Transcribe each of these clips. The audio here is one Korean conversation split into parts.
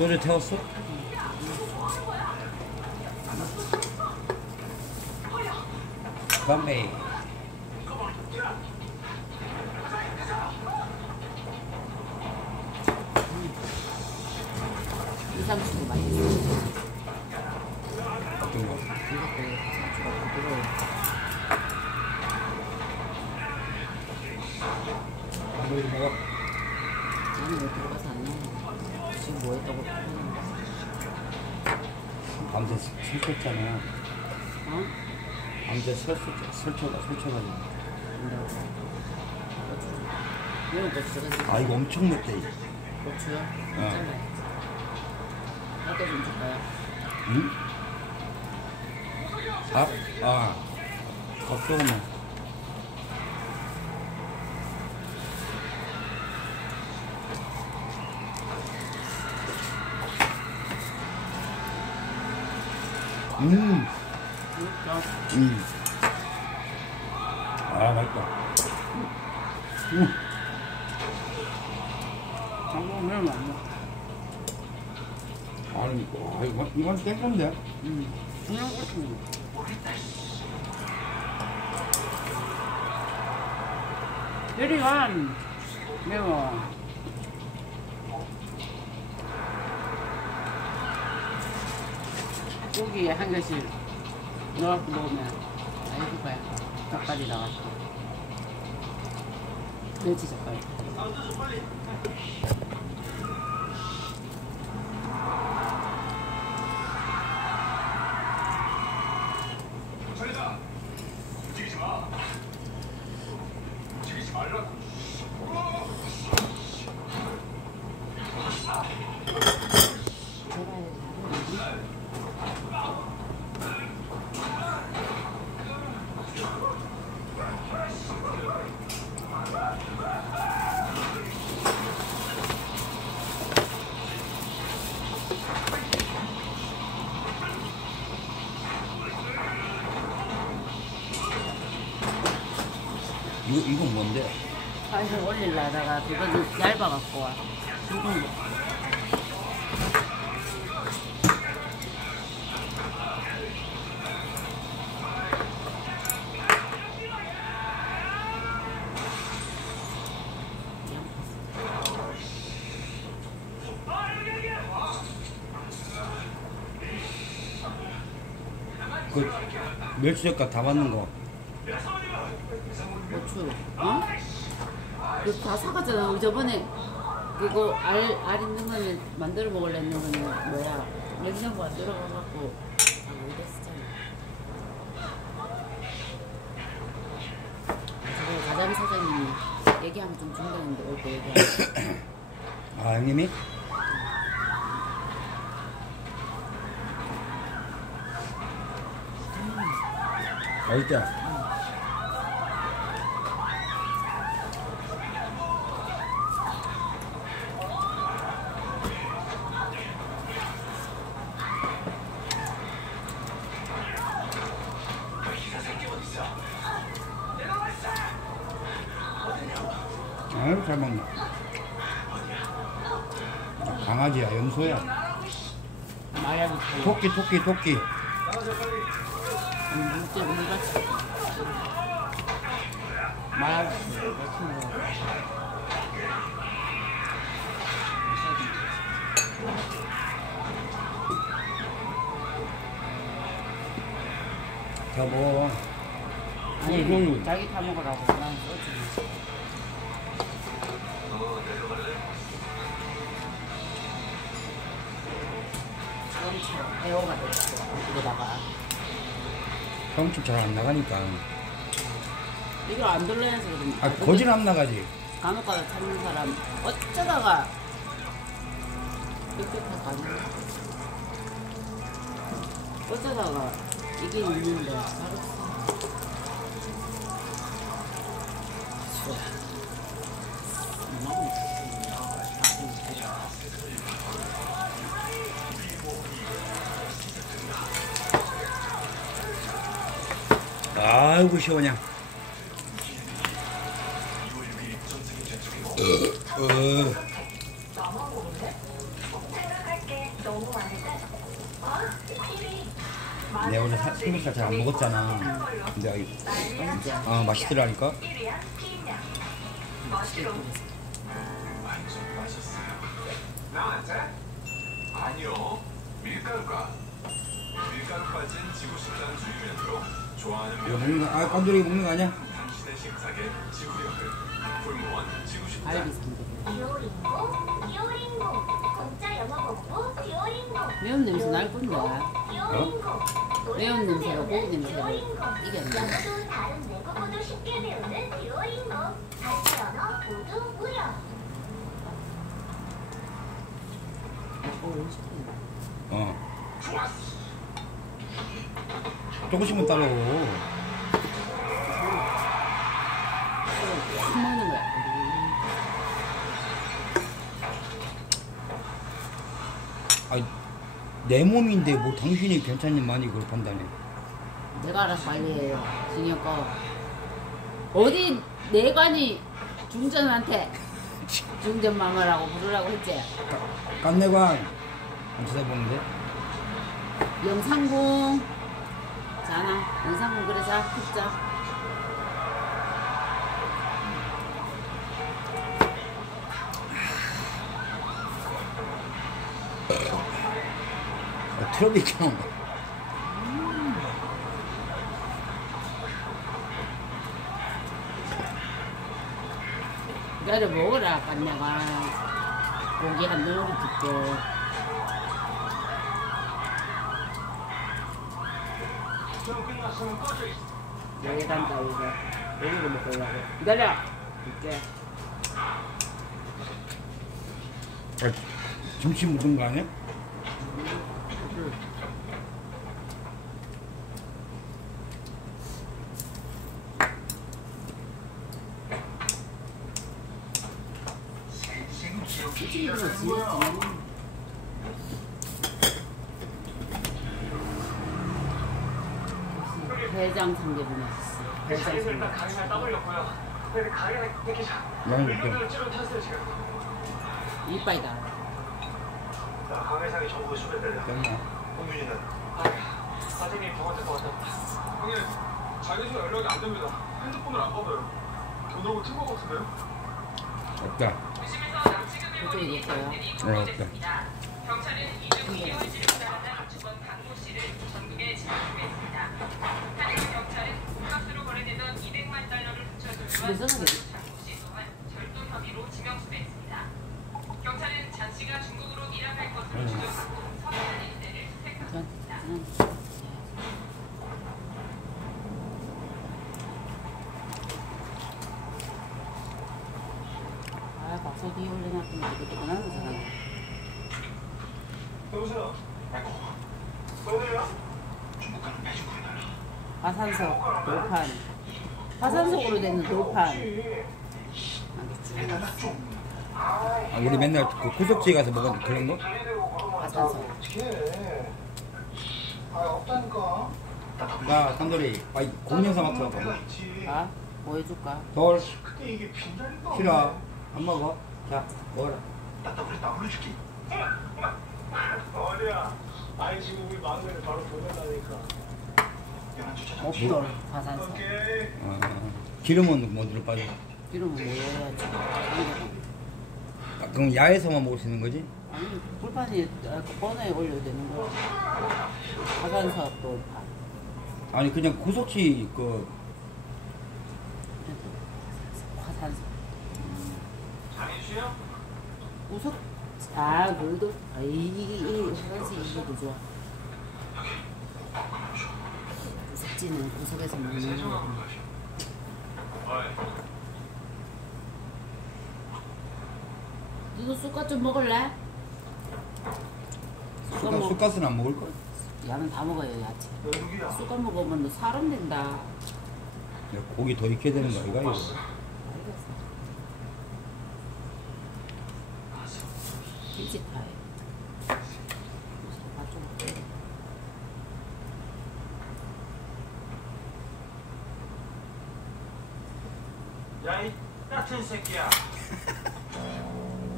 소주 태웠어? 건배. 2~30분 많이 했어. 어떤 거? 이것도 상추가 부드러워. 뭐 먹어? 나는 왜 들어가서 안 나와? 지금 뭐 했다고 하는 거야? 밤새 설쳤잖아. 어? 밤새 설쳐가지고. 이건 고추가 아, 이거 엄청 맵다, 이거. 고추요? 잘라야지. 아까 좀 줄까요? 응? 조금만. 맛있다. 장봉 하면 안 먹어. 아니, 이건 땡건데? 그냥 같은 거. 요리가 매워. 고기 한 개씩 넣어갖고 먹으면 아이고 거야. 젓갈이 나가지고. 멸치 젓갈. 이건 뭔데? 사실 올리려다가 그거는 얇아갖고 와. 그 멸치젓갈 다 맞는 거. 고추, 어? 그거 다 사갔잖아. 우리 저번에 그거 알 있는 거는 만들어 먹으려 했는 거는 뭐야? 냉장고 안 들어가갖고 이랬었잖아. 저거 가자미 사장님이 얘기하면 좀 준다는데 올 때 얘기하면. 아, 형님이? 맛있다. 아유, 잘 먹네. 강아지야, 염소야. 마약이 토끼. 물때 물같이 마약이 여보. 아니, 자기 다 먹으라고 난 소주. 엄청 애호가 됐어. 이거다가 형집 잘 안 나가니까. 이걸 안 돌려서 그런지. 아, 거질 안 나가지. 간혹 가다 찾는 사람 어쩌다가 빽빽하게 가는 어쩌다가 이게 있는데 바로 아이고 시원해. 내가 원래 삼겹살 잘 안 먹었잖아. 근데 맛있지? 맛있더라니까. 나한테? 아니요. 밀가루가. 밀가루까진 지구 식단 주유면으로 좋아하는 이거 먹는 거, 깜돌이 먹는 거 아니야? 당신의 식탁의 지구력을 불무원 지구 식단. 알비 삼겹. 듀오링고 공짜 영어 공부 듀오링고 매운 냄새 날 건데. 듀오링고 매운 냄새가 고기 냄새를 이겼네. 영어도 다른 외국어도 쉽게 배우는 듀오링고 단체 언어 모두 무료 조금씩만 따로. 술 먹는 거야. 아니, 내 몸인데 뭐 당신이 괜찮니 많이 그걸 판단해. 내가 알아서 관리해요. 진혁 거. 어디 내관이 중전한테 중전 마마라고 부르라고 했지? 깐내관 안 쳐다보는데? 영상공. 자나 영상공 그래 자 흡자. 트로피형. 그래 먹으라 깐내가 고기 한 덩어리 줄게. 여기 간다 이거 여기로 먹으려고 기다려 줄게. 김치 묻은 거 아니야? 치즈는 지었지. 해장 삼겹이 맛있어. 해장 삼겹. 강의를 따돌렸고요. 근데 강의는 이렇게 많이 밀가루를 찌르면 탔어요 지금. 이빨이다. 나 강의상이 전부 수배들이야. 됐나? 홍윤이는 사장님 병원 될것 같아. 형님, 자기소 연락이 안 됩니다. 핸드폰을 안 받아요. 겨누르고 튼거 같은데요? 없다. 그쪽에 있어요. 없다. 경찰은 이중 2개월 치료 받아간 주건 강모 씨를 전국에 지명했습니다. 한국 경찰은 돈값으로 거래되던 200만 달러를 그래서 훔쳐준 그래. 강모 씨 또한 절도 혐의로 지명수배했습니다. 경찰은 장 씨가 중국으로 일학할 것으로 추정하고 서울다니는 데를 수색하고 있습니다. 아, 박수 뒤에 올려놨더니 이렇게 떠나는 거잖아. 여보세요? 왜요? 화산석, 돌판. 화산석으로 되는 돌판. 우리 맨날 그 구석지에 가서 먹은 그런 거? 화산석. 없다니까. 나 깐돌이 공룡사 마트 가봐. 아, 뭐 해줄까? 덜 근데 이게 빈다니까. 싫어. 안 먹어. 자, 먹어라. 나 불러줄게. 어디야? 아니 지금 우리 막내를 바로 보낸다니까. 옥돌, 화산석. 오케이. 기름은 뭐들어 빠져? 기름은 뭐 해야지? 그럼 야외에서만 먹을 수 있는 거지? 아니, 불판이 버너에 올려야 되는 거야. 화산석 돌판. 아니 그냥 구석지 그 화산석. 장인수요? 우석, 아, 그래도, 이 화산석이 이게 더 좋아. 우석지는 구석에서 먹는 거. 너도 쑥갓 좀 먹을래? 쑥갓 먹, 쑥가스는 안 먹을 거야? 야는 다 먹어요, 야채. 여기야. 쑥갓 먹으면 너 사람 된다. 야, 고기 더 익혀야 되는 거 아이가 이거? 알겠어. 김치파에. 야이 같은 새끼야.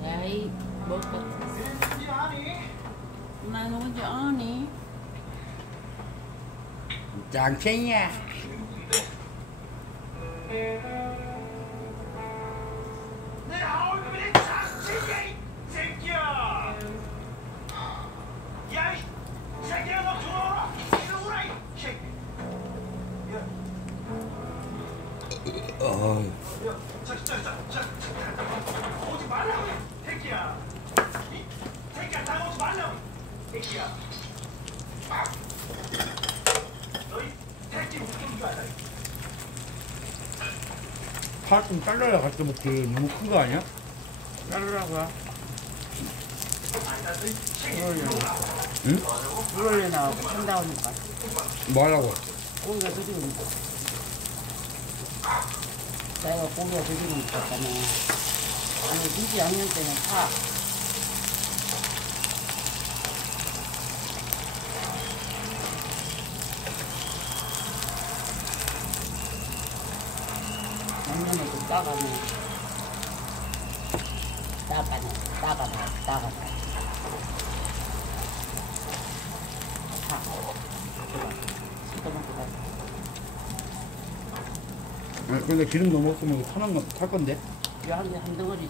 야이, 먹을 것 같아. 이 아니? 나 누군지 아니? 짱팽이야. 내 얼굴에 장치야 이 새끼야. 야, 이 새끼야 너 들어와라. 이리 오라 이 새끼. 야, 어, 야, 오지 말라고 이 새끼야. 이 새끼야 다가오지 말라고 이 새끼야. 너희 새끼 웃긴 줄 알아. 팔 좀 잘라야 같이 먹지. 너무 큰 거 아니야? 자르라고요? 응? 물 올려놔 한다고 하니까 뭐 하려고? 고기가 드시고 내가 고기가 드시고 있었잖아. 아니 김치 양념 때는 파 양념을 좀 따가네 파 시꺼멓게 다 근데 기름 넣어먹으면 타는 거 탈 건데? 한 덩어리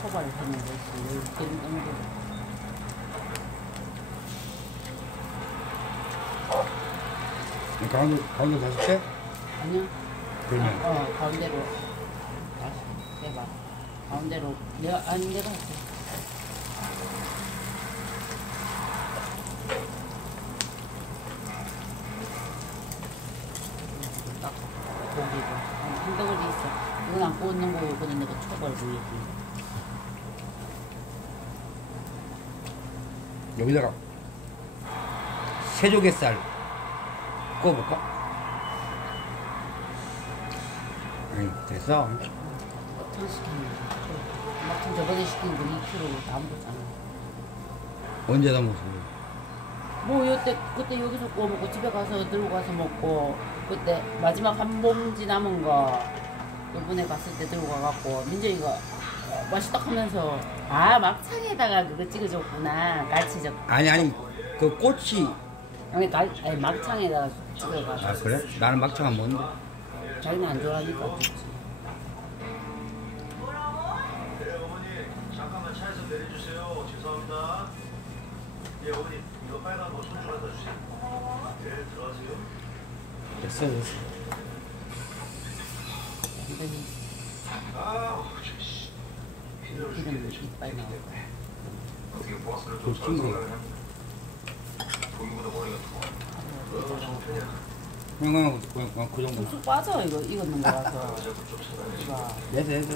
초벌을 했는데 기름 덩어리 가운데 다시 빼? 아니야 그러면 가운데로 다시 해봐 가운데로 내가 할게 딱 고기도 한 덩어리 있어 이건 안 구웠는 거 이거는 내가 초벌 위에 여기다가 새조개살 구워볼까? 아니 됐어. 어떤 시켰는지 막상 저번에 시킨 거 2kg 다 먹었잖아 언제 다 먹었어? 뭐 그때 여기서 구워 먹고 집에 가서 들고 가서 먹고 그때 마지막 한 봉지 남은 거 이번에 갔을 때 들고 가갖고 민정이가 맛있다 하면서 아 막창에다가 그거 찍어줬구나 갈치젓 아니 그 꼬치. 아니 막창에다가 찍어가지고 아 그래? 나는 막창 안 먹는데. 자기는 안 좋아하니까 그렇지. 네, 어머니 잠깐만 차에서 내려주세요. 죄송합니다. 예, 어머니 이거 빨간 거 손 좀 갖다 주세요. 네, 들어가세요. 됐어. 완전히 아우, 씨. 기름 이빨 나오고 어떻게 버스를 그 친구. 거기보다 머리가 더 그냥 그 정도. 쑥 빠져 이거 익었는 거라서 이거 됐어.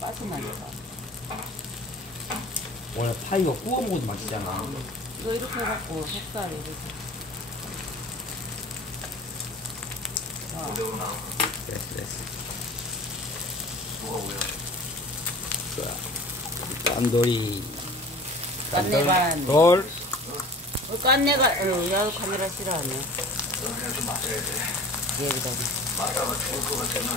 빠진다니까 원래 파 이거 구워 먹어도 맛있잖아. 이거 이렇게 해갖고 속살 이렇게 됐어. 뭐가 오야. 깐돌이. 깐내반 돌. 깐내가 야 카메라 싫어하네 그냥 좀 맞아야 돼. 얘기다 맞다가 죽을 것 같으면